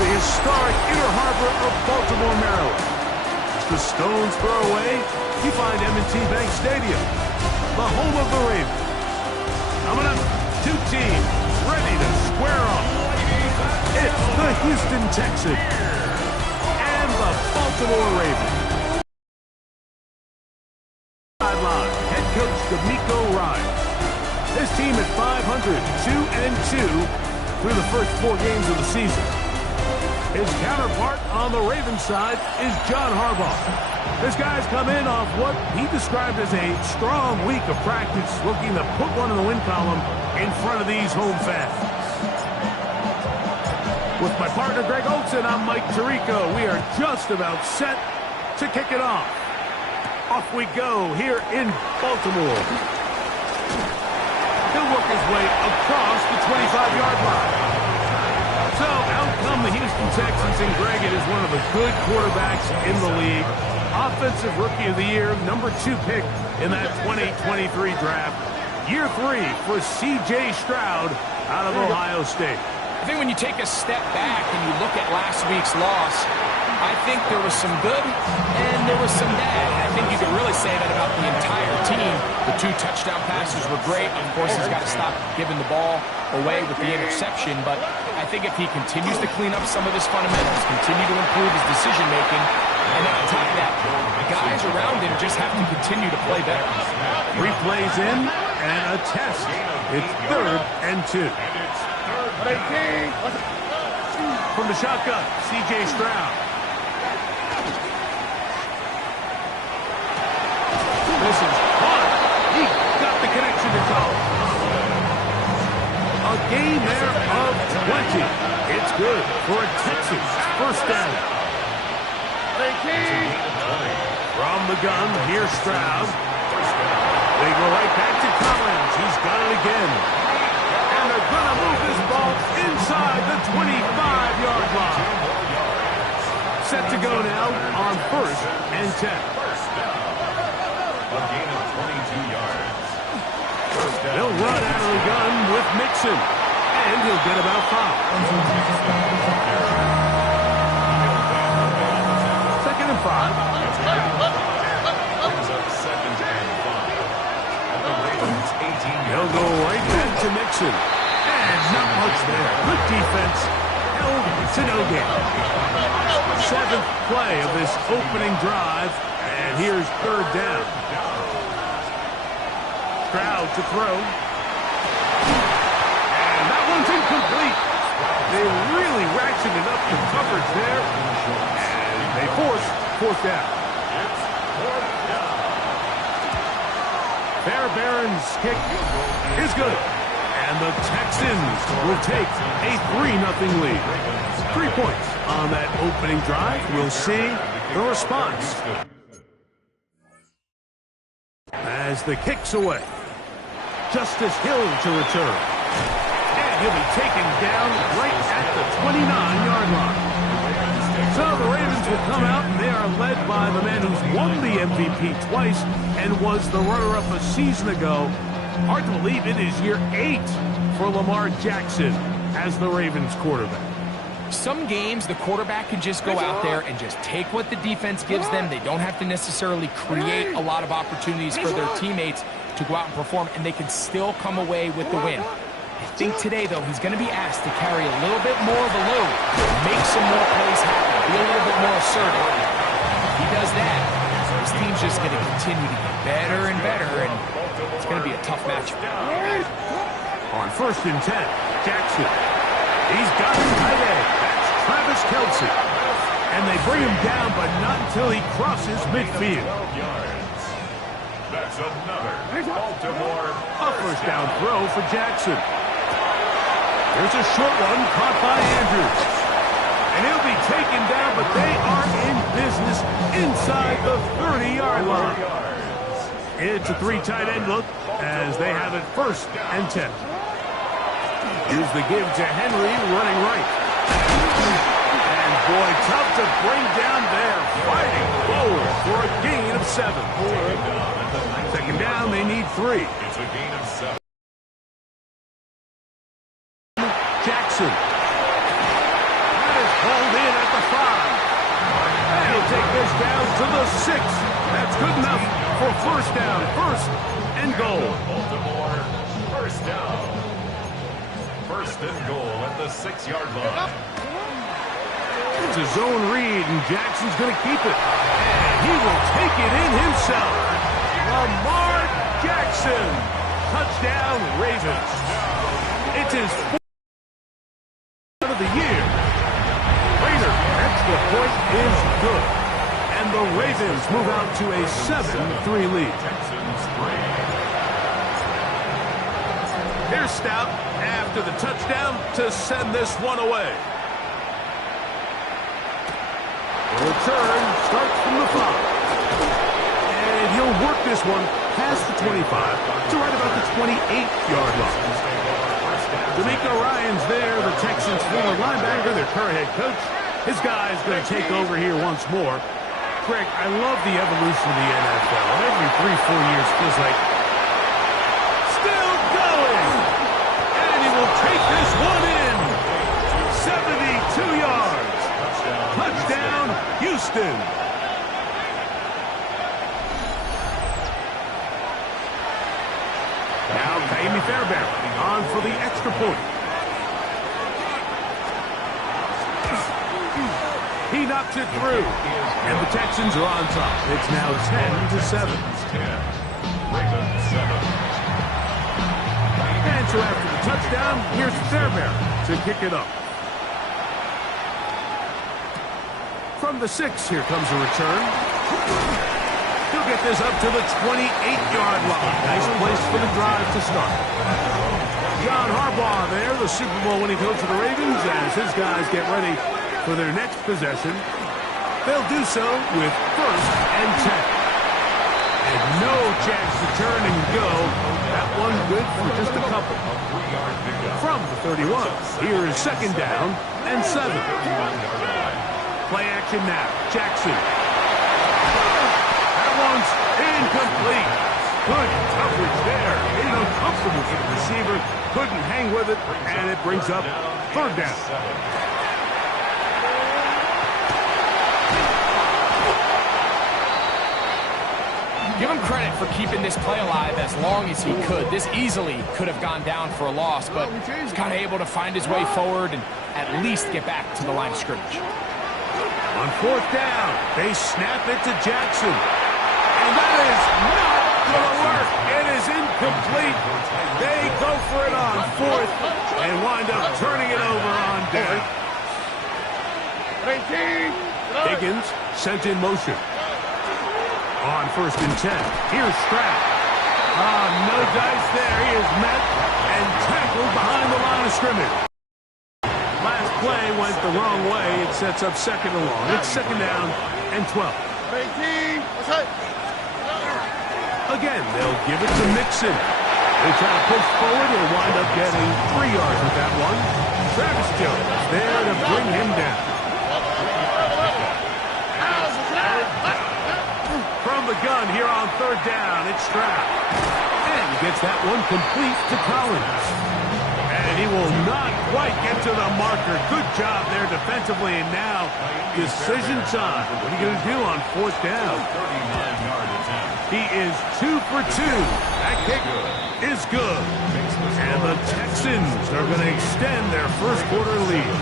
the historic Inner Harbor of Baltimore, Maryland. The stone's throw away, you find M&T Bank Stadium, the home of the Ravens. Coming up, two teams ready to square off. It's the Houston Texans and the Baltimore Ravens. Sideline, head coach D'Amico Ryan. This team at 500, 2-2 through the first 4 games of the season. His counterpart on the Ravens side is John Harbaugh. This guy's come in off what he described as a strong week of practice, looking to put one in the win column in front of these home fans. With my partner Greg Olson, I'm Mike Tirico. We are just about set to kick it off. Off we go here in Baltimore. He'll work his way across the 25-yard line. So out come the Houston Texans, and Greg, it is one of the good quarterbacks in the league. Offensive Rookie of the Year, number 2 pick in that 2023 draft. Year 3 for C.J. Stroud out of Ohio State. I think when you take a step back and you look at last week's loss, I think there was some good and there was some bad. I think you could really say that about the entire team. The 2 touchdown passes were great. Of course, he's got to stop giving the ball away with the interception. But I think if he continues to clean up some of his fundamentals, continue to improve his decision-making, and then on top of that, the guys around him just have to continue to play better. 3 plays in and a test. It's 3rd and 2. From the shotgun, C.J. Stroud. This is hard. He got the connection to goal. A gain there of 20. It's good for a Texans first down. From the gun, here's Stroud. They go right back to Collins. He's got it again. And they're going to move this ball inside the 25-yard line. Set to go now on 1st and 10. A gain of 22 yards. They'll run out of the gun with Mixon, and he'll get about 5. 2nd and 5. Brings up 2nd and 5. At the Ravens 18. They'll go right back to Mixon, and not much there. Good defense, held to no gain. 7th play of this opening drive, and here's 3rd down. Stroud to throw. And that one's incomplete. They really ratcheted up the coverage there. And they force 4th down. Fairbairn's kick is good. And the Texans will take a 3-0 lead. 3 points on that opening drive. We'll see the response as the kick's away. Justice Hill to return. And he'll be taken down right at the 29-yard line. So the Ravens will come out, and they are led by the man who's won the MVP twice and was the runner-up a season ago. Hard to believe it is year 8 for Lamar Jackson as the Ravens quarterback. Some games, the quarterback can just go out there and just take what the defense gives them. They don't have to necessarily create a lot of opportunities for their teammates to go out and perform, and they can still come away with the win. I think today, though, he's going to be asked to carry a little bit more of the load, make some more plays happen, be a little bit more assertive. If he does that, his team's just going to continue to get better and better, and it's going to be a tough matchup. On 1st and 10, Jackson. He's got him tight end. That's Travis Kelce. And they bring him down, but not until he crosses midfield. That's another Baltimore. A first down throw for Jackson. There's a short one caught by Andrews. And he'll be taken down, but they are in business inside the 30-yard line. It's a 3 tight end look as they have it 1st and 10. Here's the give to Henry running right. And boy, tough to bring down there. Fighting forward for a gain of 7. 2nd down, they need 3. It's a gain of 7. Jackson. That is ball to the 6. That's good enough for first down. First and goal. Baltimore, first down. First and goal at the 6-yard line. It's a zone read, and Jackson's going to keep it. And he will take it in himself. Lamar Jackson. Touchdown, Ravens. It's his 4th of the year. Raider, extra point is good. And the Ravens move out to a 7-3 lead. Texans 3. Here's Stout after the touchdown to send this one away. The return starts from the 5. And he'll work this one past the 25 to right about the 28-yard line. D'Amico Ryans there, the Texans' former linebacker, their current head coach. His guy's going to take over here once more. Greg, I love the evolution of the NFL. Every 3-4 years feels like still going. And he will take this one in. 72 yards. Touchdown, Houston. Now Kaimi Fairbairn on for the extra point. He knocks it through. And the Texans are on top. It's now 10-7. Ravens 7. And so after the touchdown, here's Fairbairn to kick it up. From the 6, here comes a return. He'll get this up to the 28-yard line. Nice place for the drive to start. John Harbaugh there, the Super Bowl winning coach of the Ravens, as his guys get ready for their next possession. They'll do so with 1st and 10. And no chance to turn and go. That one good for just a couple. From the 31, here is 2nd down and 7. Play action now. Jackson. That one's incomplete. Good coverage there. Made it uncomfortable for the receiver. Couldn't hang with it, and it brings up 3rd down. Give him credit for keeping this play alive as long as he could. This easily could have gone down for a loss, but he's kind of able to find his way forward and at least get back to the line of scrimmage. On 4th down, they snap it to Jackson. And that is not going to work. It is incomplete. They go for it on 4th and wind up turning it over on down. Higgins sent in motion. On 1st and 10, here's Stroud. No dice there. He is met and tackled behind the line of scrimmage. Last play went the wrong way. It sets up 2nd and long. It's 2nd down and 12. Again, they'll give it to Mixon. They try to push forward. He'll wind up getting 3 yards with that one. Travis Jones there to bring him down. From the gun here on 3rd down, it's Stroud. And he gets that one complete to Collins. And he will not quite get to the marker. Good job there defensively, and now decision time. What are you going to do on 4th down? He is 2 for 2. That kick is good. And the Texans are going to extend their 1st quarter lead.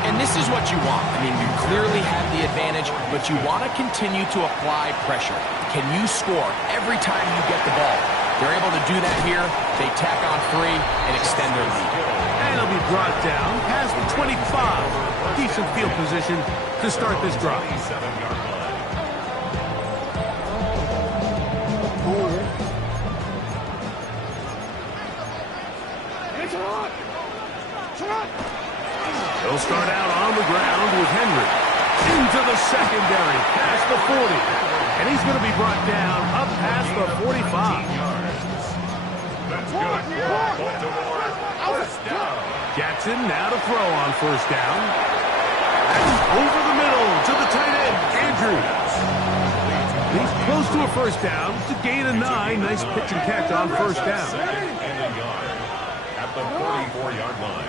And this is what you want. I mean, you clearly have the advantage, but you want to continue to apply pressure. Can you score every time you get the ball? They're able to do that here. They tack on 3 and extend their lead. And it'll be brought down past the 25. Decent field position to start this drive. They'll start out on the ground with Henry. Into the secondary, past the 40. And he's going to be brought down up past the 45. That's good. Baltimore, first down. Jackson now to throw on 1st down. And over the middle to the tight end, Andrews. He's close to a 1st down to gain a 9. Nice pitch and catch on 1st down. At the 44-yard line.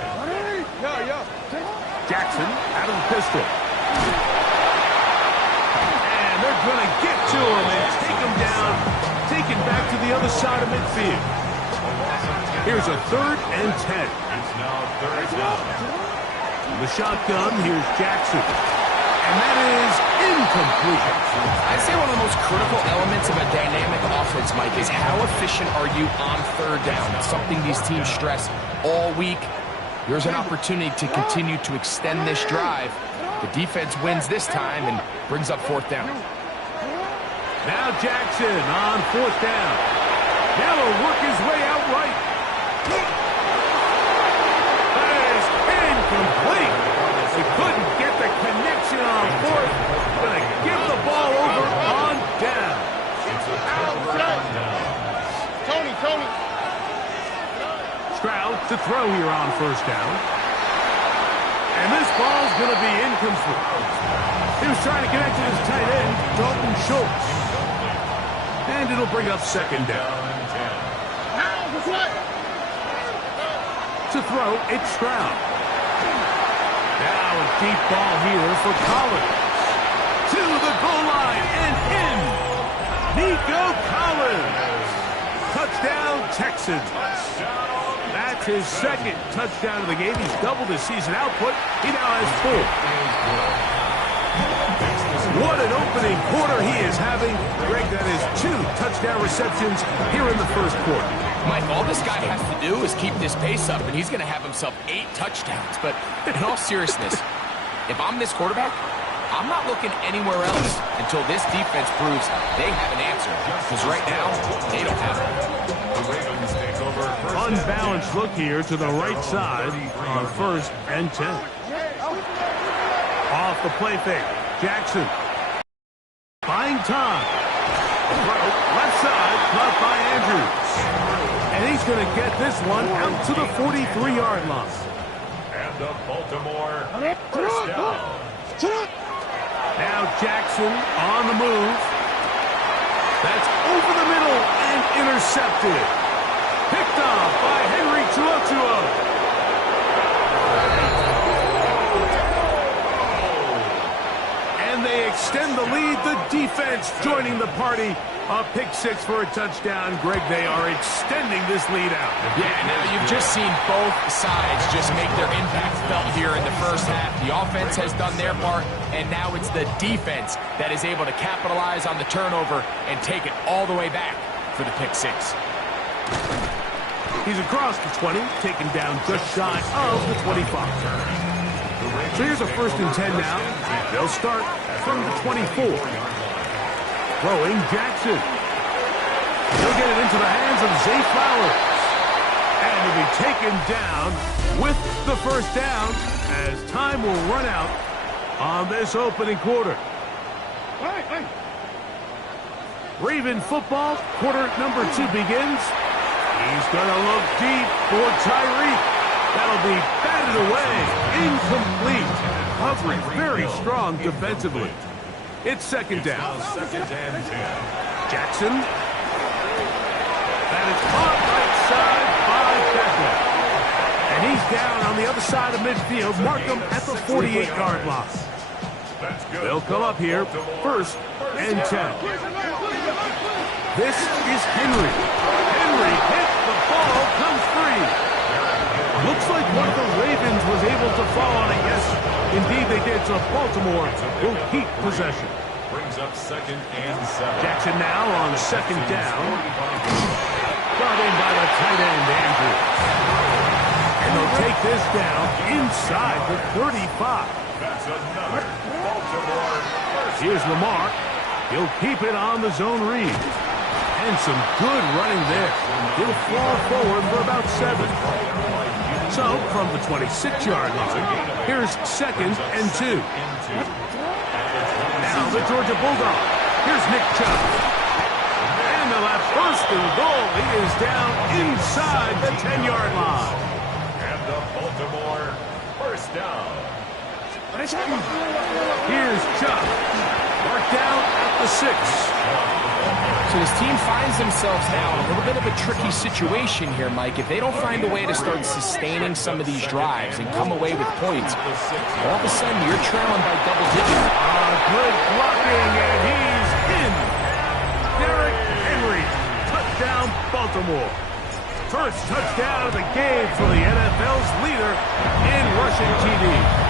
Jackson out of the pistol. And they're going to get to him and take him down, take it back to the other side of midfield. Here's a 3rd and 10. It's now 3rd down. The shotgun, here's Jackson. And that is incomplete. I'd say one of the most critical elements of a dynamic offense, Mike, is how efficient are you on 3rd down. It's something these teams stress all week. Here's an opportunity to continue to extend this drive. The defense wins this time and brings up 4th down. Now Jackson on 4th down. Now he'll work his way out right. That is incomplete. He couldn't get the connection on 4th. Going to give the ball over on down. Tony. Stroud to throw here on 1st down. And this ball's going to be incomplete. He was trying to connect to his tight end, Dalton Schultz. And it'll bring up 2nd down. To throw, it's Stroud. Now a deep ball here for Collins. To the goal line and in. Nico Collins. Touchdown, Texans. That's his 2nd touchdown of the game. He's doubled his season output. He now has 4. What an opening quarter he is having. Greg, that is 2 touchdown receptions here in the 1st quarter. Mike, all this guy has to do is keep this pace up, and he's going to have himself 8 touchdowns. But in all seriousness, if I'm this quarterback, I'm not looking anywhere else until this defense proves they have an answer. Because right now, they don't have it. The Ravens take over. Unbalanced look here to the right side on 1st and 10. Off the play fake. Jackson. Buying time. Left side, caught by Andrews. And he's going to get this one out to the 43-yard line. And the Baltimore 1st down. Now Jackson on the move. That's over the middle and intercepted. Picked off by Henry Tuotuo. And they extend the lead. The defense joining the party. A pick 6 for a touchdown. Greg, they are extending this lead out. Yeah, now you've just seen both sides just make their impact felt here in the 1st half. The offense has done their part, and now it's the defense that is able to capitalize on the turnover and take it all the way back for the pick 6. He's across the 20, taken down just shy of the 25. So here's a 1st and 10 now. They'll start from the 24. Throwing Jackson. He'll get it into the hands of Zay Flowers. And he'll be taken down with the 1st down as time will run out on this opening quarter. Raven football, quarter number 2 begins. He's going to look deep for Tyreek. That'll be batted away. Incomplete. Covering very strong defensively. It's 2nd down. 2nd and 10. Jackson. That is caught right side by Beckham. And he's down on the other side of midfield. Mark him at the 48-yard line. They'll come up here 1st and 10. This is Henry. Henry hit the ball, comes free. Looks like one of the Ravens was able to fall on it. Yes, indeed they did. So Baltimore will keep possession. Brings up 2nd and 7. Jackson now on 2nd down. Brought in by the tight end, Andrews. And they'll take this down inside the 35. That's another Baltimore 1st. Here's Lamar. He'll keep it on the zone read. And some good running there. He'll fall forward for about 7. So, from the 26-yard line, here's 2nd and 2. Now the Georgia Bulldog. Here's Nick Chubb. And they'll have 1st and goal. He is down inside the 10-yard line. And the Baltimore 1st down. Here's Chubb. Marked down at the 6. So this team finds themselves now in a little bit of a tricky situation here, Mike. If they don't find a way to start sustaining some of these drives and come away with points, all of a sudden you're trailing by double digits. Good blocking, and he's touchdown, Baltimore. First touchdown of the game for the NFL's leader in rushing TDs.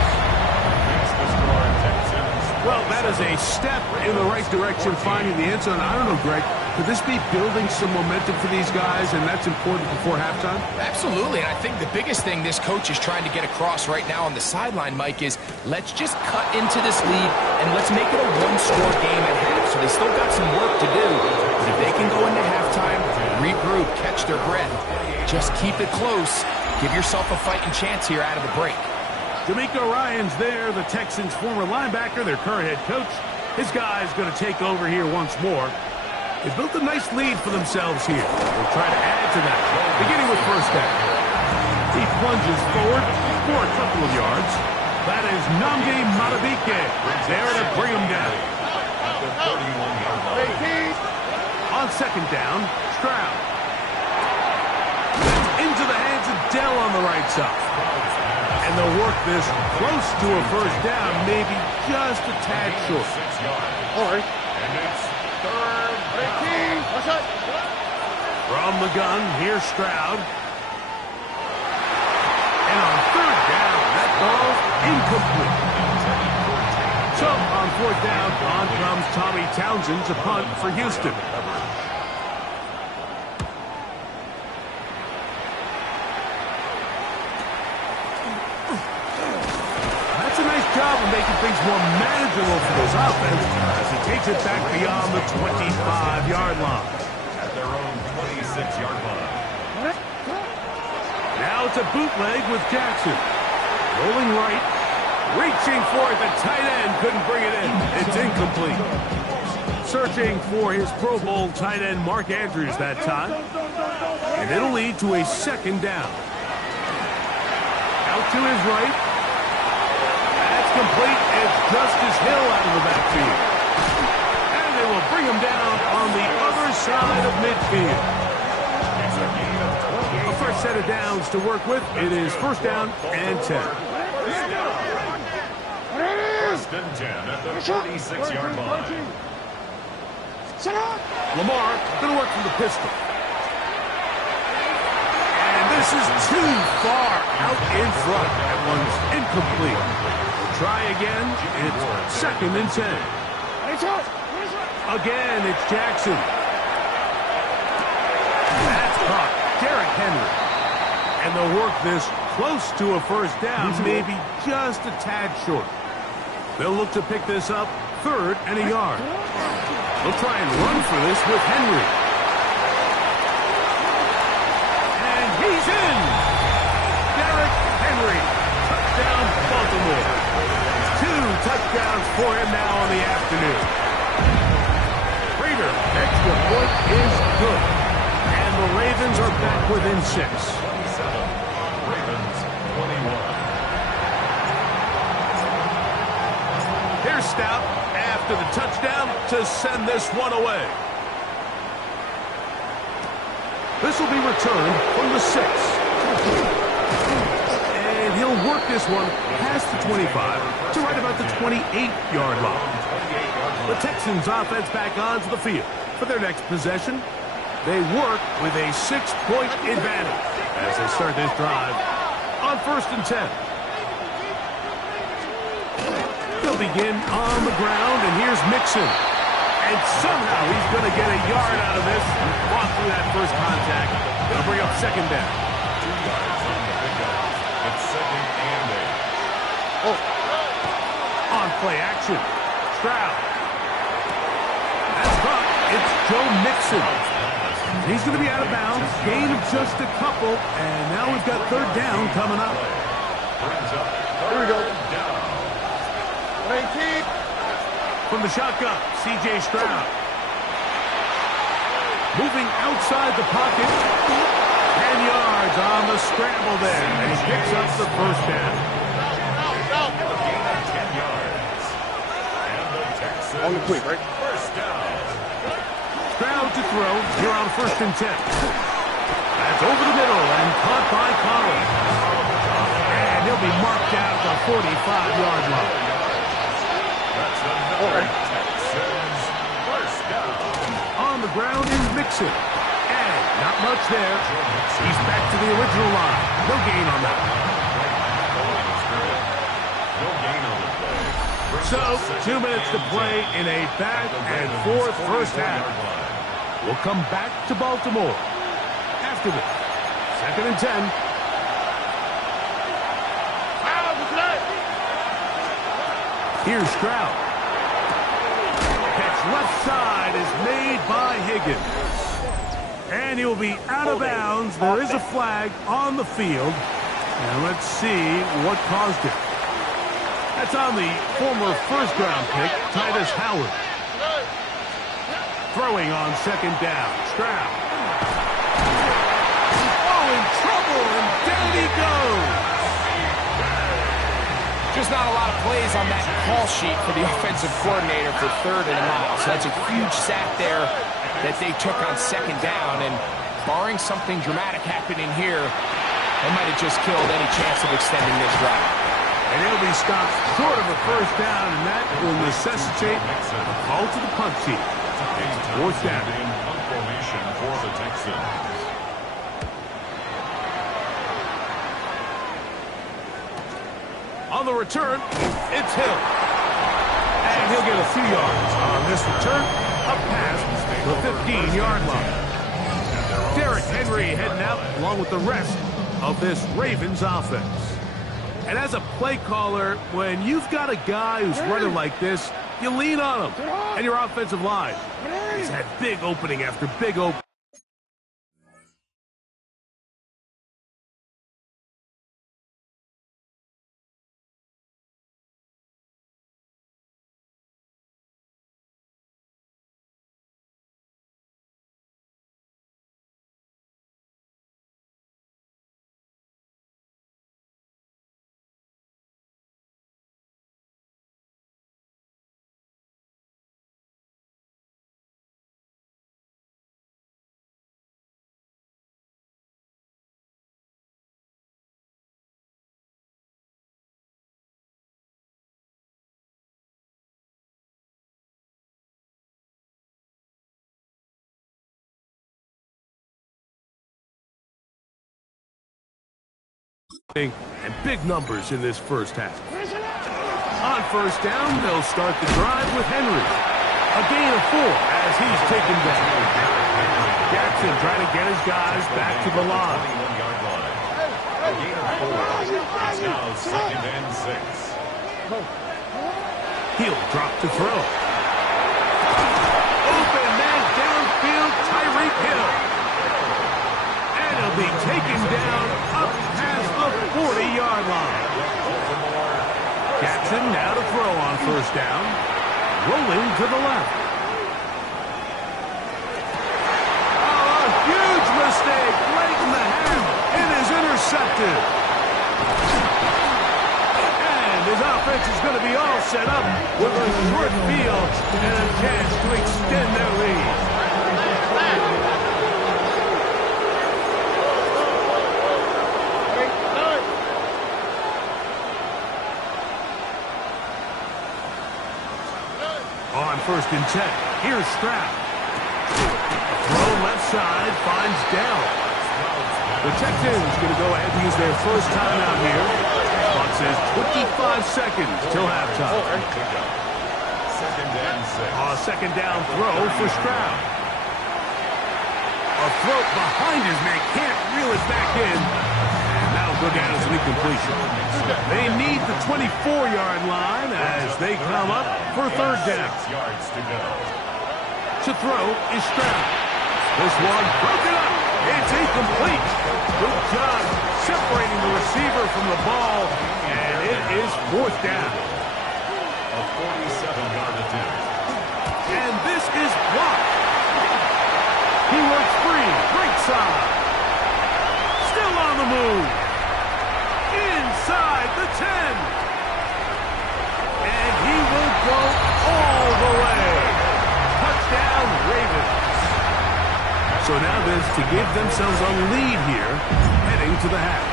Well, that is a step in the right direction, finding the end zone. I don't know, Greg, could this be building some momentum for these guys, and that's important before halftime? Absolutely, and I think the biggest thing this coach is trying to get across right now on the sideline, Mike, is let's just cut into this lead, and let's make it a one-score game at half. So they still got some work to do, but if they can go into halftime, regroup, catch their breath, just keep it close, give yourself a fighting chance here out of the break. D'Amico Ryans there, the Texans' former linebacker, their current head coach. His guy's going to take over here once more. They built a nice lead for themselves here. They'll try to add to that, beginning with first down. He plunges forward for a couple of yards. That is Namdi Madubuike there to bring him down. On second down, Stroud. Into the hands of Dell on the right side. And they'll work this close to a first down, maybe just a tad short. All right. And it's third. 18. What's up? From the gun, here's Stroud. And on third down, that ball's incomplete. So on fourth down, on comes Tommy Townsend to punt for Houston. Job of making things more manageable for this offense as he takes it back beyond the 25-yard line. At their own 26-yard line. Now it's a bootleg with Jackson. Rolling right. Reaching for it. The tight end couldn't bring it in. It's incomplete. Searching for his Pro Bowl tight end Mark Andrews that time. And it'll lead to a second down. Out to his right. Complete. It's Justice Hill out of the backfield. And they will bring him down on the other side of midfield. A fresh set of downs to work with. It is first down and 10. First and 10 at the 36-yard line. Lamar going to work from the pistol. And this is too far out in front. That one's incomplete. Try again. It's second and 10. Again, it's Jackson. That's caught. Derrick Henry. And they'll work this close to a first down, maybe just a tad short. They'll look to pick this up third and a yard. They'll try and run for this with Henry. And he's in. Derrick Henry. Touchdown, Baltimore. 2 touchdowns for him now on the afternoon. Prater, extra point is good. And the Ravens are back within 6. 27. Ravens 21. Here's Stout after the touchdown to send this one away. This will be returned from the 6. And he'll work this one past the 25 to right about the 28-yard line. The Texans offense back onto the field for their next possession. They work with a 6-point advantage as they start this drive on first and 10. They'll begin on the ground, and here's Mixon. And somehow he's going to get a yard out of this and walk through that first contact. They'll bring up second down. 2 yards on the pickup. It's second and 8. On play action. Stroud. That's caught. It's Joe Mixon. He's going to be out of bounds. Gain of just a couple. And now we've got third down coming up. Here we go. 19. From the shotgun, C.J. Stroud. Moving outside the pocket. 10 yards on the scramble there. And he picks up the first down. On the quick, right? First down. Stroud to throw here on first and 10. That's over the middle and caught by Collins. And he'll be marked out at the 45-yard line. That's another Texans first down. On the ground is Mixon. And much there. He's back to the original line. No gain on that. No gain on the play. So, 2 minutes to play in a back-and-forth first half. We'll come back to Baltimore after this. 2nd and 10. Here's Stroud. Catch left side is made by Higgins. And he will be out of bounds. There is a flag on the field. And let's see what caused it. That's on the former first-round pick, Titus Howard. Throwing on 2nd down. Stroud. Oh, in trouble, and down he goes. Just not a lot of plays on that call sheet for the offensive coordinator for 3rd and a mile. So that's a huge sack there that they took on 2nd down. And barring something dramatic happening here, they might have just killed any chance of extending this drive. And he'll be stopped short of a first down, and that will necessitate a call to the punt team. 4th down. Punt formation for the Texans. On the return, it's Hill. And he'll get a few yards on this return, up past the 15-yard line. Derrick Henry heading out along with the rest of this Ravens offense. And as a play caller, when you've got a guy who's running like this, you lean on him. And your offensive line. He's had big opening after big opening. And big numbers in this first half. On 1st down, they'll start the drive with Henry. A gain of 4 as he's taken back. Jackson trying to get his guys back to the line. A gain of 4. It's now 2nd and 6. He'll drop to throw. Open man downfield, Tyreek Hill. And he'll be taken down up past the 40-yard line. Jackson now to throw on 1st down. Rolling to the left. Oh, a huge mistake late in the half. It is intercepted. And his offense is going to be all set up with a short field and a chance to extend their lead. On 1st and 10, here's Stroud. Throw left side, finds Dell. The Texans going to go ahead and use their first timeout here. Clock says 25 seconds till halftime. 2nd and 6. 2nd down throw for Stroud. A throw behind his man, can't reel it back in. And that'll go down as an incompletion. They need the 24-yard line as they come up for 3rd down. 6 yards to go. To throw is Stroud. This one broken up. It's incomplete. Good job separating the receiver from the ball, and it is 4th down. A 47-yard attempt. And this is blocked. He works free, right side. Still on the move. Inside the 10. And he will go all the way. Touchdown, Ravens. So now this to give themselves a lead here, heading to the half.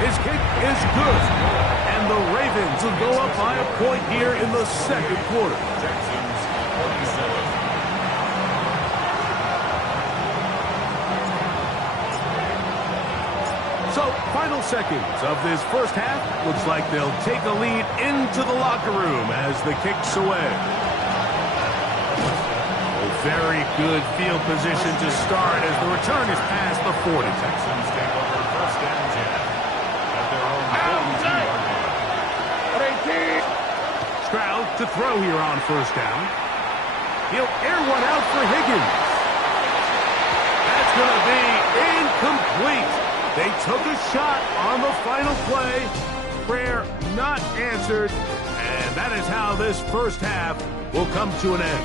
His kick is good. And the Ravens will go up by a point here in the 2nd quarter. Texans 47. Final seconds of this first half. Looks like they'll take a lead into the locker room as the kick's away. A very good field position to start as the return is past the 40. Texans take over first and 10 at their own 42-yard line. Stroud to throw here on first down. He'll air one out for Higgins. That's going to be incomplete. They took a shot on the final play. Prayer not answered. And that is how this first half will come to an end.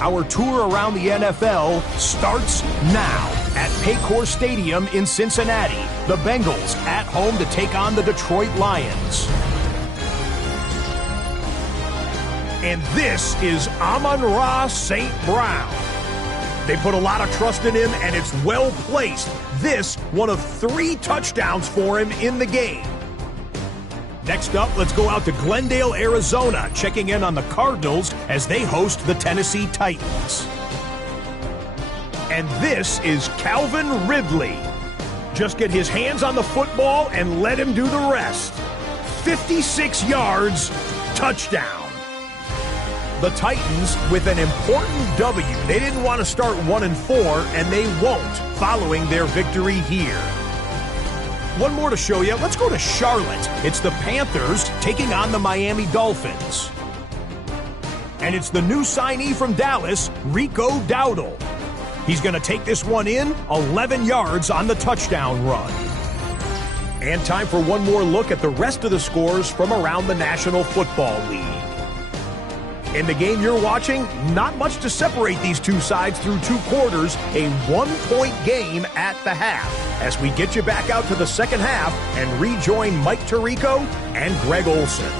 Our tour around the NFL starts now at Paycor Stadium in Cincinnati. The Bengals at home to take on the Detroit Lions. And this is Amon-Ra St. Brown. They put a lot of trust in him, and it's well placed. This, one of 3 touchdowns for him in the game. Next up, let's go out to Glendale, Arizona, checking in on the Cardinals as they host the Tennessee Titans. And this is Calvin Ridley. Just get his hands on the football and let him do the rest. 56 yards, touchdown. The Titans with an important W. They didn't want to start 1-4, and they won't following their victory here. One more to show you. Let's go to Charlotte. It's the Panthers taking on the Miami Dolphins. And it's the new signee from Dallas, Rico Dowdle. He's going to take this one in, 11 yards on the touchdown run. And time for one more look at the rest of the scores from around the National Football League. In the game you're watching, not much to separate these two sides through 2 quarters, a 1-point game at the half. As we get you back out to the second half and rejoin Mike Tirico and Greg Olson.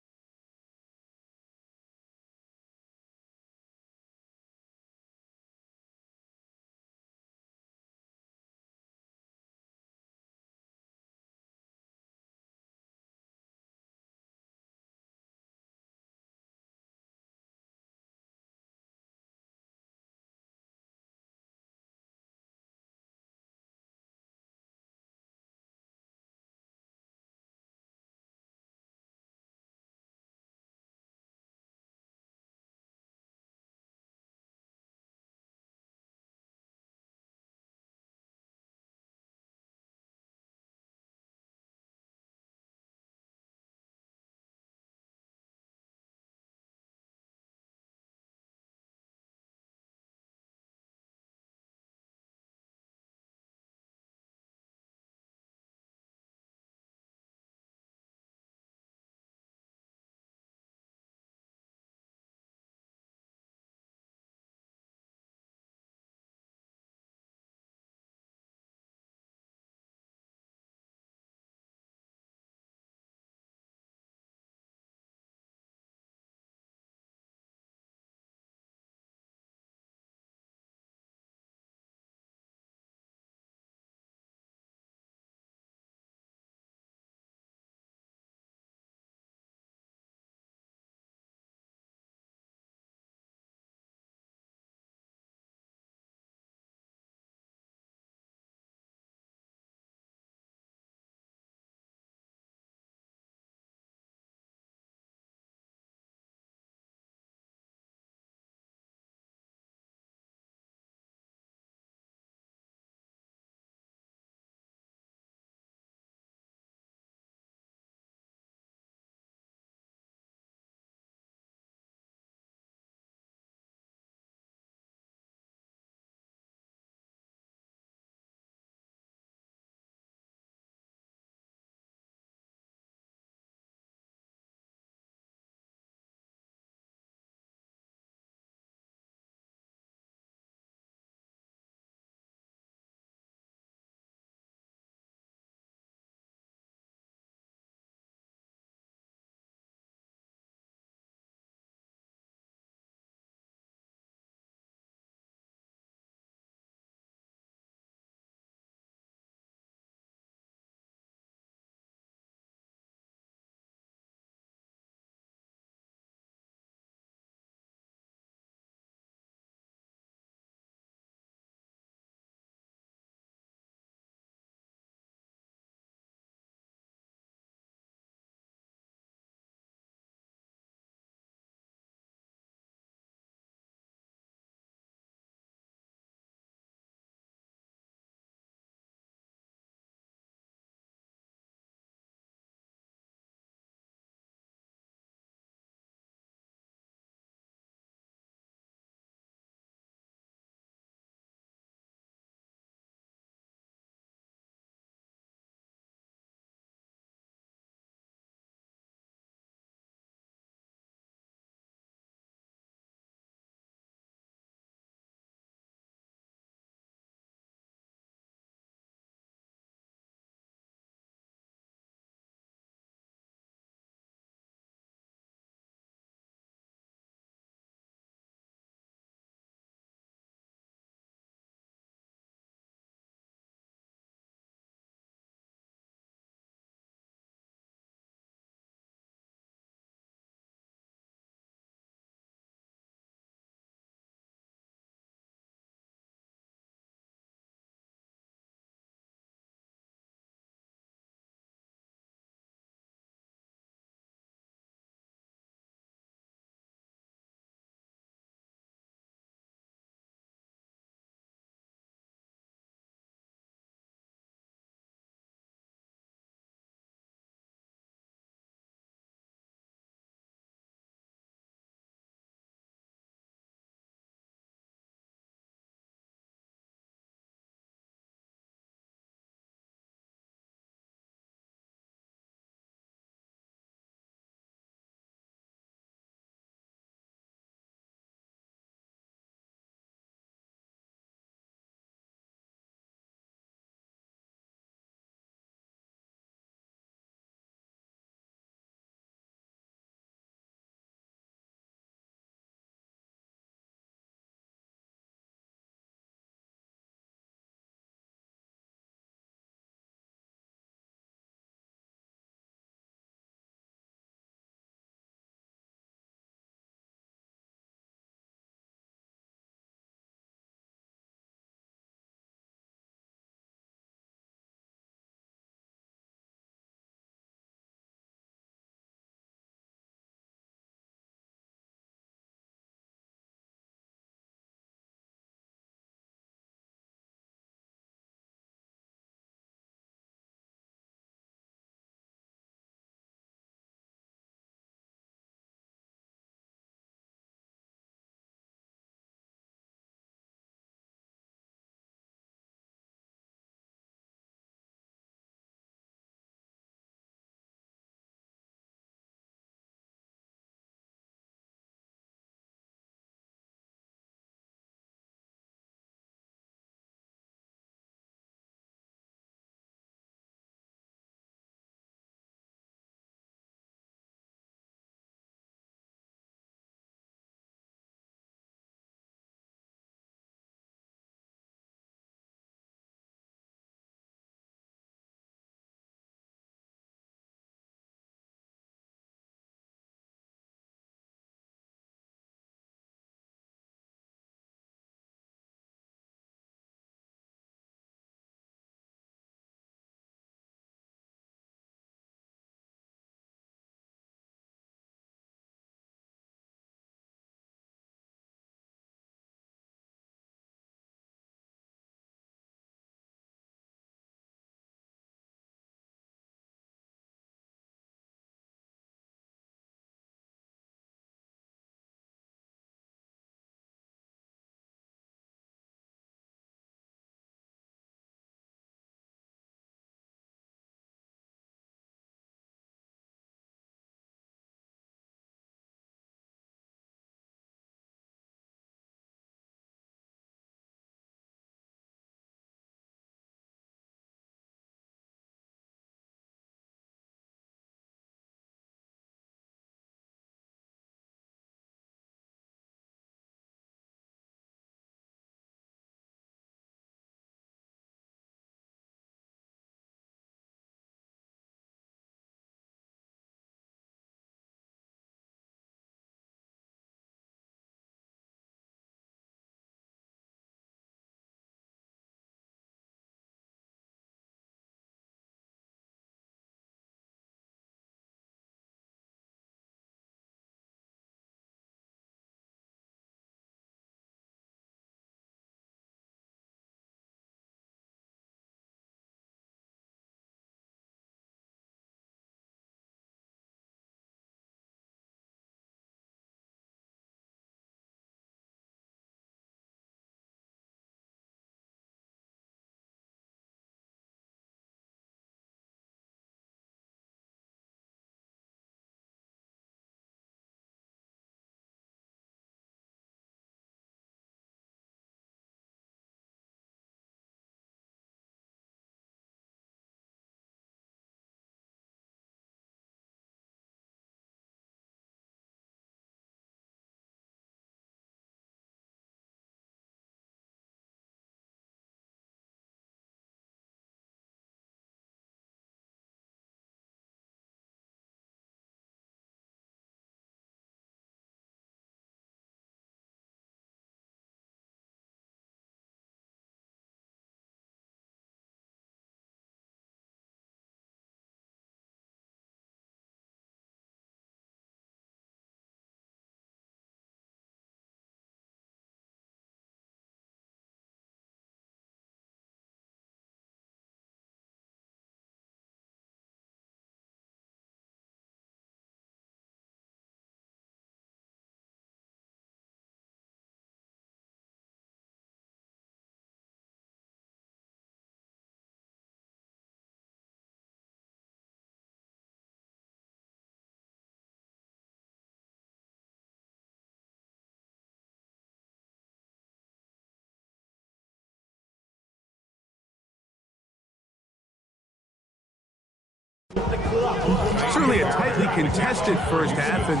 Certainly a tightly contested first half, and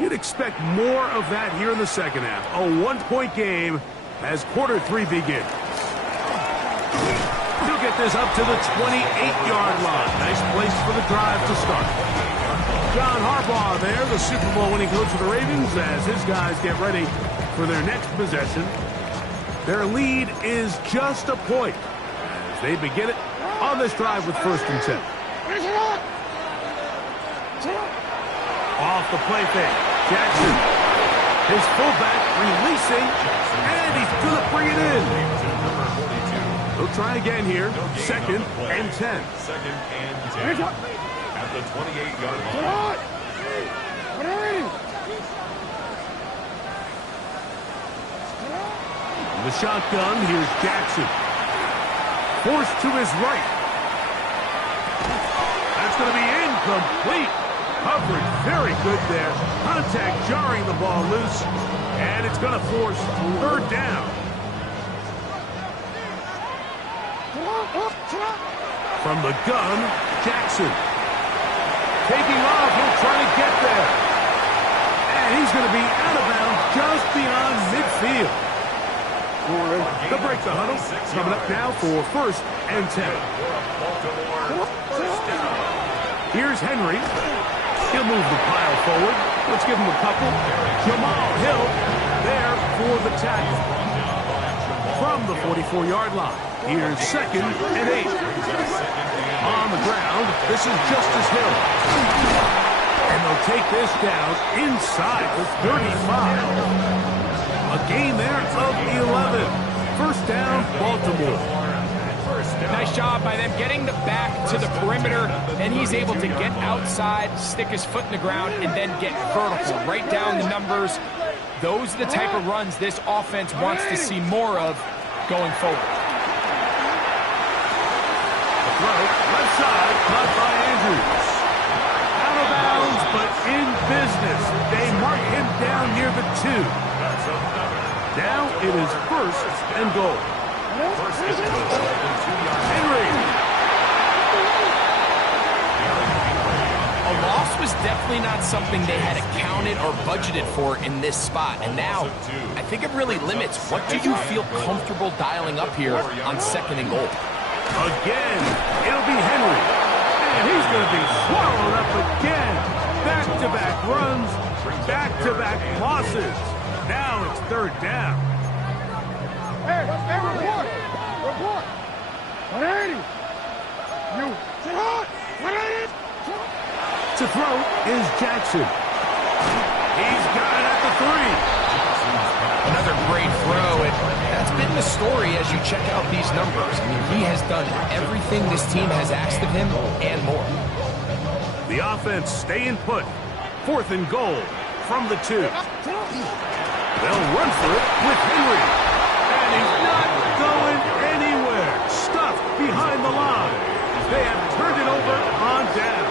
you'd expect more of that here in the second half. A one-point game as quarter 3 begins. He'll get this up to the 28-yard line. Nice place for the drive to start. John Harbaugh there, the Super Bowl winning coach of the Ravens, as his guys get ready for their next possession. Their lead is just a point as they begin it on this drive with 1st and 10. Off the play fake. Jackson, his fullback releasing, and he's going to bring it in. He'll try again here. 2nd and 10. 2nd and 10 at the 28-yard line. The shotgun, here's Jackson. Forced to his right. That's going to be incomplete. Coverage very good there. Contact jarring the ball loose. And it's going to force 3rd down. From the gun, Jackson. Taking off, he'll try to get there. And he's going to be out of bounds just beyond midfield. They'll break the huddle. Coming up now for 1st and 10. Here's Henry. He'll move the pile forward. Let's give him a couple. Jamal Hill there for the tackle. From the 44-yard line. Here's 2nd and 8. On the ground, this is Justice Hill. And they'll take this down inside the 35. A gain there of 11. 1st down, Baltimore. Nice job by them getting the back to the perimeter. Then he's able to get outside, stick his foot in the ground, and then get vertical. Right down the numbers. Those are the type of runs this offense wants to see more of going forward. The throw, left side, caught by Andrews. Out of bounds, but in business. They mark him down near the 2. Now it is 1st and goal. Henry. A loss was definitely not something they had accounted or budgeted for in this spot. And now, I think it really limits what do you feel comfortable dialing up here on 2nd and goal. Again, it'll be Henry. And he's going to be swallowed up again. Back-to-back runs, back-to-back losses. Now it's 3rd down. Hey, report! Report! 180! You sit hard! 180! To throw is Jackson. He's got it at the 3. Another great throw, and that's been the story as you check out these numbers. I mean, he has done everything this team has asked of him and more. The offense staying put. 4th and goal from the 2. They'll run for it with Henry. And he's not going anywhere. Stuffed behind the line. They have turned it over on down.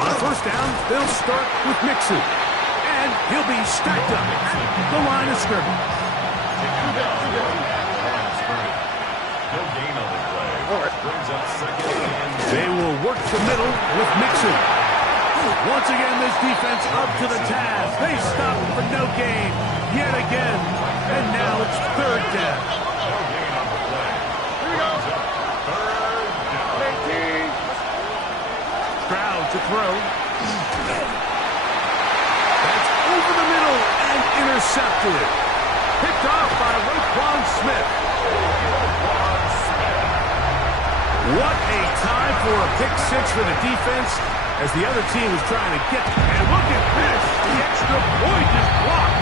On 1st down, they'll start with Mixon. And he'll be stacked up at the line of scrimmage. No gain on the play. Brings up 2nd and 10. They will work the middle with Mixon. Once again, this defense up to the task. They stop for no gain yet again. And now it's 3rd down. No gain on the play. Here we go. 3rd down. 18. Crowd to throw. That's over the middle and intercepted. Picked off by Roquan Smith. What a time for a pick 6 for the defense as the other team is trying to get. And look at this. The extra point is blocked.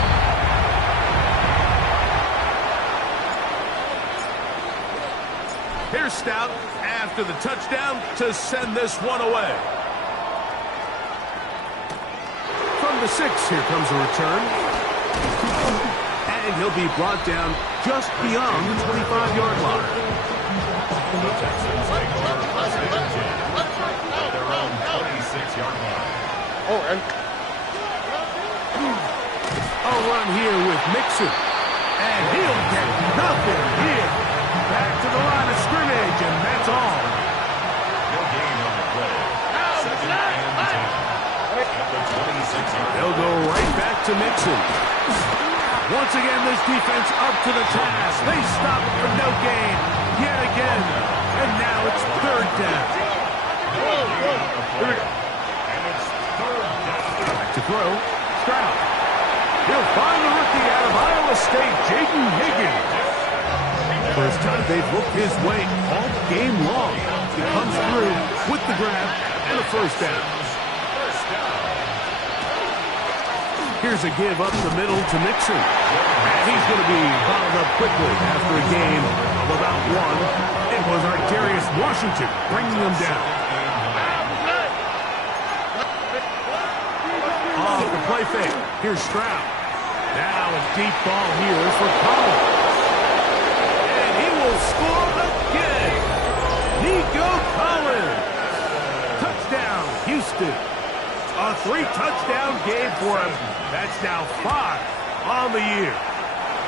Here's Stout after the touchdown to send this one away. From the 6, here comes a return. And he'll be brought down just beyond the 25-yard line. The Texans take over 1st and 10 at their own 26-yard line. Oh, and A run here with Mixon. And he'll get nothing here. Back to the line. to Mixon. Once again, this defense up to the task. They stop it for no gain yet again. And now it's third down. Back to throw. Stroud. He'll find the rookie out of Iowa State, Jaden Higgins. First time they've looked his way all game long. He comes through with the grab and a first down. Here's a give up the middle to Mixon. And he's going to be bottled up quickly after a game of about one. It was Arterius Washington bringing them down. Off the play fake. Here's Stroud. Now a deep ball here for Collins. And he will score again. Nico Collins. Touchdown, Houston. A 3-touchdown game for him. That's now 5 on the year.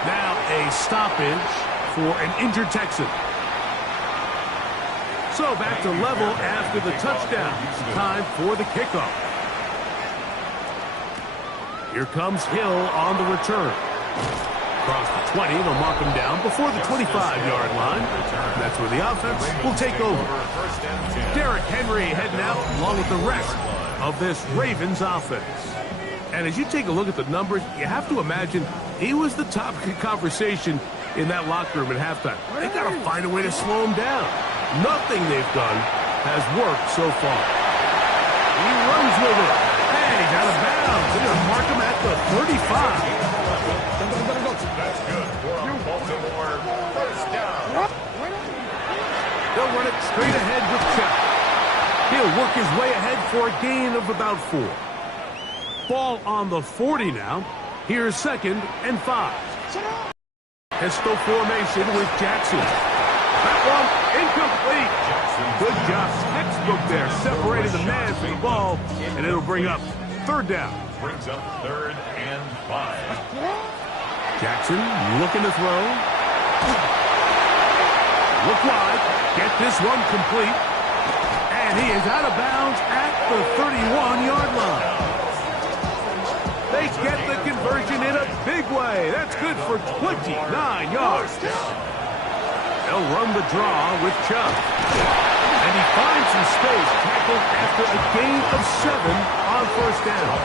Now a stoppage for an injured Texan. So back to level after the touchdown. Time for the kickoff. Here comes Hill on the return. Across the 20, they'll mark him down before the 25-yard line. That's where the offense will take over. Derrick Henry heading out along with the rest of this Ravens offense. And as you take a look at the numbers, you have to imagine he was the topic of conversation in that locker room at halftime. They got to find a way to slow him down. Nothing they've done has worked so far. He runs with it. Hey, he's out of bounds. They're going to mark him at the 35. That's good for a Baltimore first down. They'll run it straight ahead with Chuck. He'll work his way ahead for a gain of about 4. Ball on the 40 now. Here's 2nd and 5. Pistol formation with Jackson. That one incomplete. Good job. Textbook there. Separated the man from the ball. And it'll bring up 3rd down. Brings up 3rd and 5. Jackson looking to throw. Look wide. Get this one complete. And he is out of bounds at the 31-yard line. They get the conversion in a big way. That's good for 29 yards. They'll run the draw with Chubb. And he finds some space, tackled after a gain of 7 on 1st down.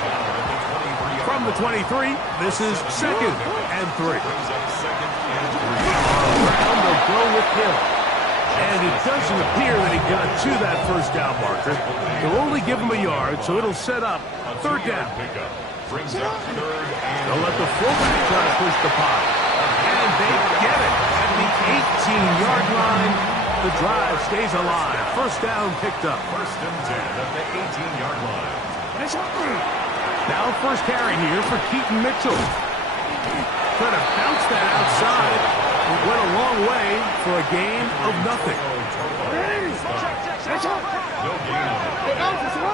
From the 23, this is 2nd and 3. Around, they'll go with Hill. And it doesn't appear that he got to that 1st down marker. They'll only give him a yard, so it'll set up 3rd down. They'll let the fullback try to push the pot. And they get it at the 18-yard line. The drive stays alive. 1st down picked up. 1st and 10 at the 18-yard line. Now 1st carry here for Keaton Mitchell. Trying to bounce that outside. It went a long way for a gain of nothing. No gain on it.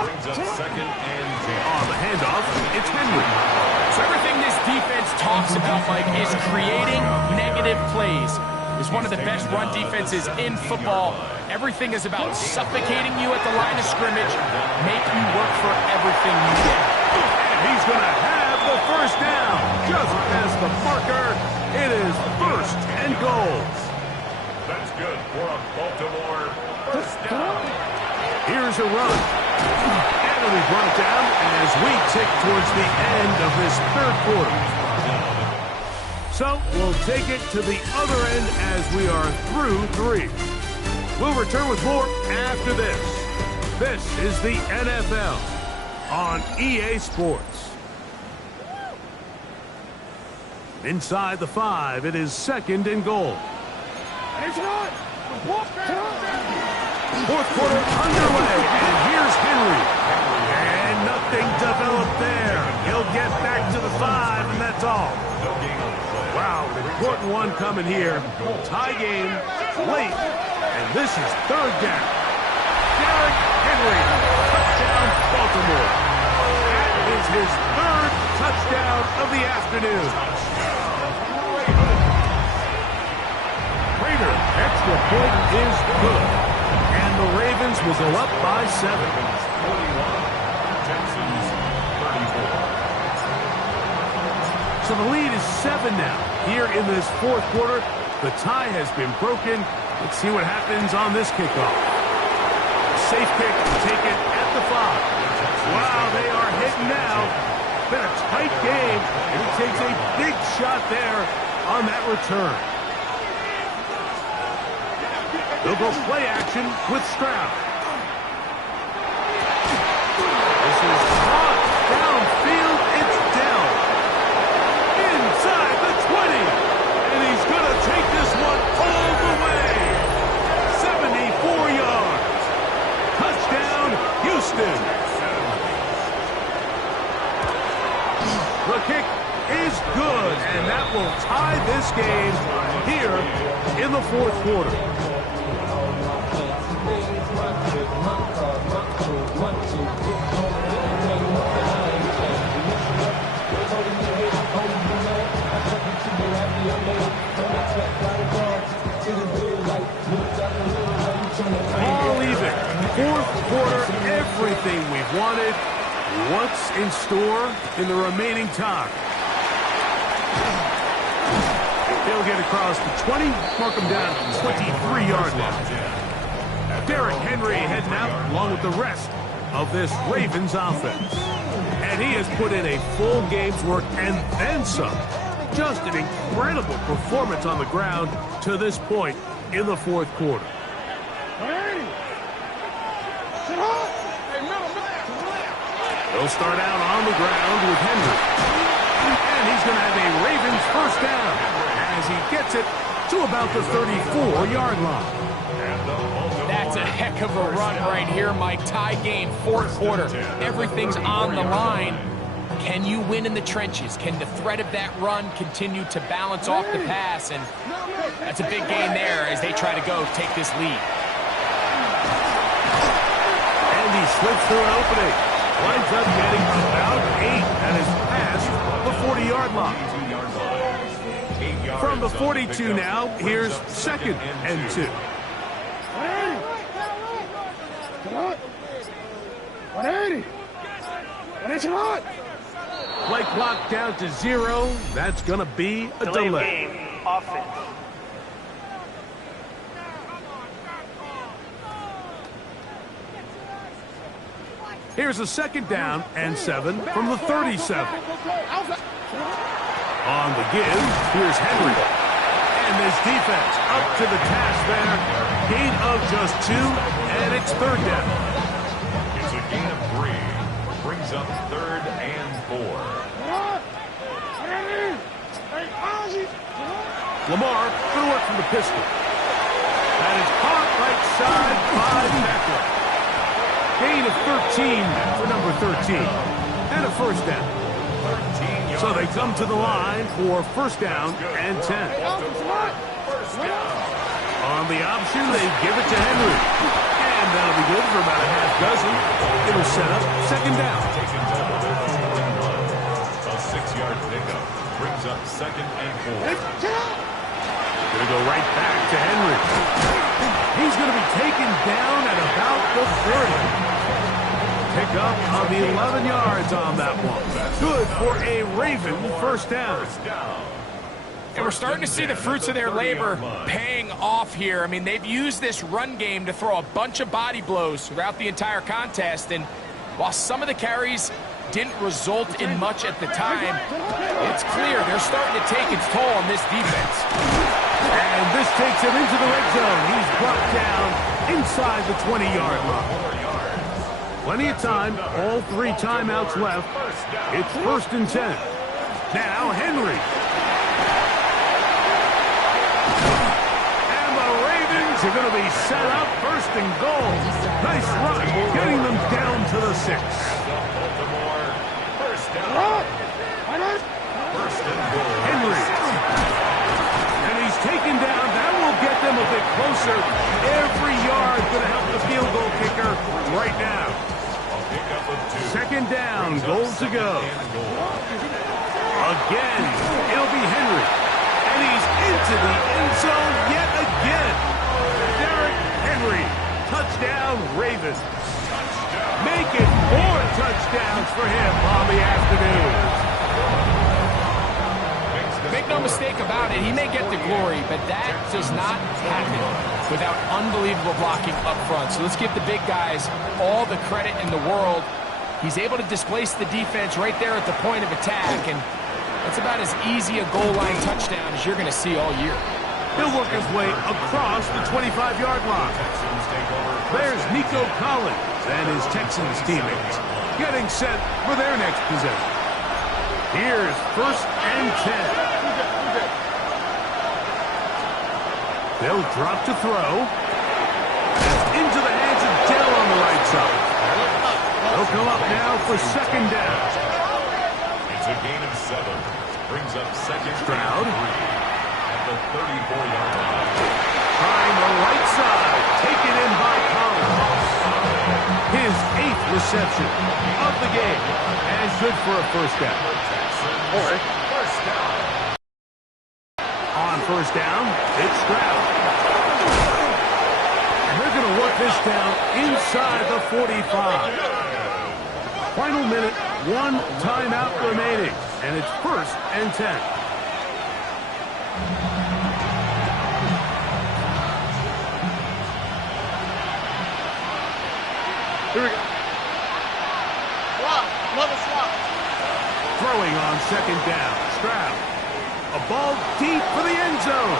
Brings up 2nd and 10. On the handoff, it's Henry. So everything this defense talks about, Mike, is creating negative plays. It's one of the best run defenses in football. Everything is about suffocating you at the line of scrimmage, make you work for everything you get. And he's going to have the 1st down. Just as the marker, it is 1st and goal. That's good for a Baltimore first down. Here's a run. And we brought it down as we tick towards the end of this 3rd quarter. So we'll take it to the other end as we are through 3. We'll return with more after this. This is the NFL on EA Sports. Inside the 5, it is 2nd and goal. 4th quarter underway, and here's Henry. And nothing developed there. He'll get back to the 5, and that's all. Wow, an important one coming here. Tie game, late, and this is 3rd down. Derrick Henry, touchdown Baltimore. That is his 3rd touchdown of the afternoon. Prater, extra point is good. And the Ravens will go up by 7. 41, Texans 34. So the lead is 7 now. Here in this fourth quarter, the tie has been broken. Let's see what happens on this kickoff. Safe kick taken at the 5. Wow, they are hitting now. Been a tight game, and he takes a big shot there on that return. They'll go play action with Stroud. This is caught downfield. It's Dell. Inside the 20. And he's going to take this one all the way. 74 yards. Touchdown, Houston. The kick is good, and that will tie this game here in the fourth quarter. All even. Fourth quarter, everything we've wanted. What's in store in the remaining time? He'll get across the 20, mark him down at the 23-yard line. Derrick Henry heading out along with the rest of this Ravens offense. And he has put in a full game's work and then some. Just an incredible performance on the ground to this point in the fourth quarter. They'll start out on the ground with Henry. And he's going to have a Ravens first down as he gets it to about the 34-yard line. That's a heck of a run right here, Mike. Tie game, fourth quarter. Everything's on the line. Can you win in the trenches? Can the threat of that run continue to balance off the pass? And that's a big gain there as they try to go take this lead. And he slips through an opening. Winds up getting about 8 and is past the 40-yard line. From the 42 now, here's 2nd and 2. Play clock down to 0. That's going to be a delay. Game, offense. Here's a 2nd down and 7 from the 37. On the give, here's Henry. And this defense up to the task there. Gain of just 2, and it's 3rd down. It's a gain of 3. Brings up 3rd and 4. Lamar going to work from the pistol. That is caught right side by Beckley. Gain of 13 for number 13. And a first down. So they come to the line for first down and 10. On the option, they give it to Henry. And that'll be good for about a half dozen. It'll set up 2nd down. A 6-yard pickup brings up 2nd and 4. Going to go right back to Henry. He's going to be taken down at about the 30. Pick up on the 11 yards on that one. Good for a Raven first down. And we're starting to see the fruits of their labor paying off here. I mean, they've used this run game to throw a bunch of body blows throughout the entire contest. And while some of the carries didn't result in much at the time, it's clear they're starting to take its toll on this defense. And this takes him into the red zone. He's brought down inside the 20-yard line. Plenty of time, all 3 timeouts left. It's 1st and 10. Now Henry. And the Ravens are going to be set up 1st and goal. Nice run, getting them down to the 6. Baltimore, first down. First and goal. Henry. And he's taken down. That will get them a bit closer. Every yard going to help the field goal kicker right now. 2nd down, goal to go. Again, it'll be Henry. And he's into the end zone yet again. Derrick Henry, touchdown Ravens. Make it 4 touchdowns for him on the afternoon. mistake about it. He may get the glory, but that does not happen without unbelievable blocking up front. So let's give the big guys all the credit in the world. He's able to displace the defense right there at the point of attack, and that's about as easy a goal line touchdown as you're going to see all year. He'll work his way across the 25-yard line. There's Nico Collins and his Texans teammates getting set for their next possession. Here's 1st and 10. They'll drop to throw. That's into the hands of Dell on the right side. They'll come up now for 2nd down. It's a gain of 7. Brings up 2nd Stroud. At the 34-yard line. Trying the right side. Taken in by Collins. His 8th reception of the game. And good for a 1st down. First down. On 1st down, it's Stroud. And they're going to work this down inside the 45. Final minute, 1 timeout remaining. And it's 1st and 10. Here we go. Swap. Another swap. Throwing on 2nd down, Stroud. A ball deep for the end zone.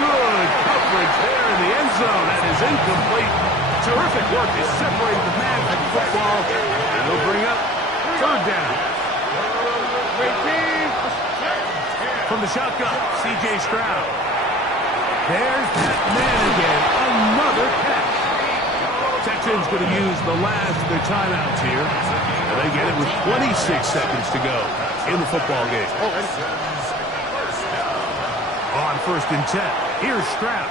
Good coverage there in the end zone. That is incomplete. Terrific work. They separated the man from the football. And they'll bring up 3rd down. From the shotgun, C.J. Stroud. There's that man again. Another catch. Texans going to use the last of their timeouts here. And they get it with 26 seconds to go in the football game. On 1st and 10, here's Stroud.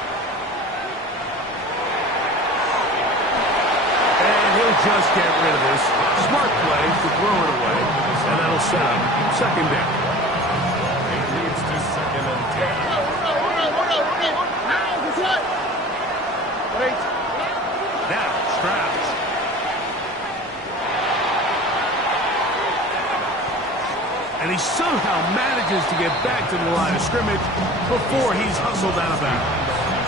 And he'll just get rid of this. Smart play to throw it away. And that'll set up 2nd down. It leads to 2nd and 10. Now, Stroud. And he somehow manages to get back to the line of scrimmage before he's hustled out of bounds.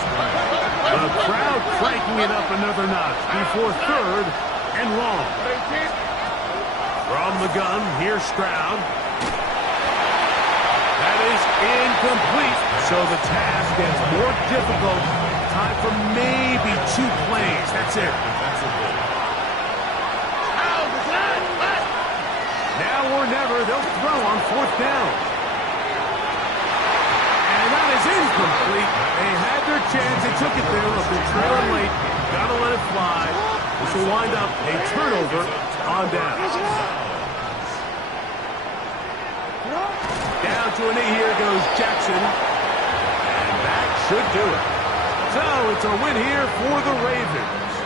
The crowd cranking it up another notch before 3rd and long. From the gun, here's Stroud. That is incomplete, so the task gets more difficult. Time for maybe 2 plays. That's it. Now or never, they'll throw on 4th down. And that is incomplete. They had their chance. They took it there. Look, they're trailing late. Got to let it fly. This will wind up a turnover on down. Down to a knee. Here goes Jackson. And that should do it. So it's a win here for the Ravens.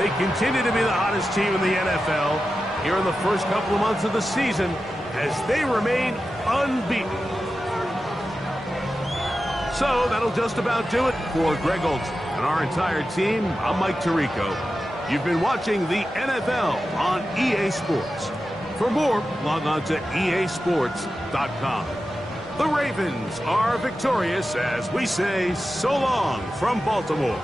They continue to be the hottest team in the NFL here in the first couple of months of the season as they remain unbeaten. So that'll just about do it for Greg Olson and our entire team. I'm Mike Tirico. You've been watching the NFL on EA Sports. For more, log on to easports.com. The Ravens are victorious as we say so long from Baltimore.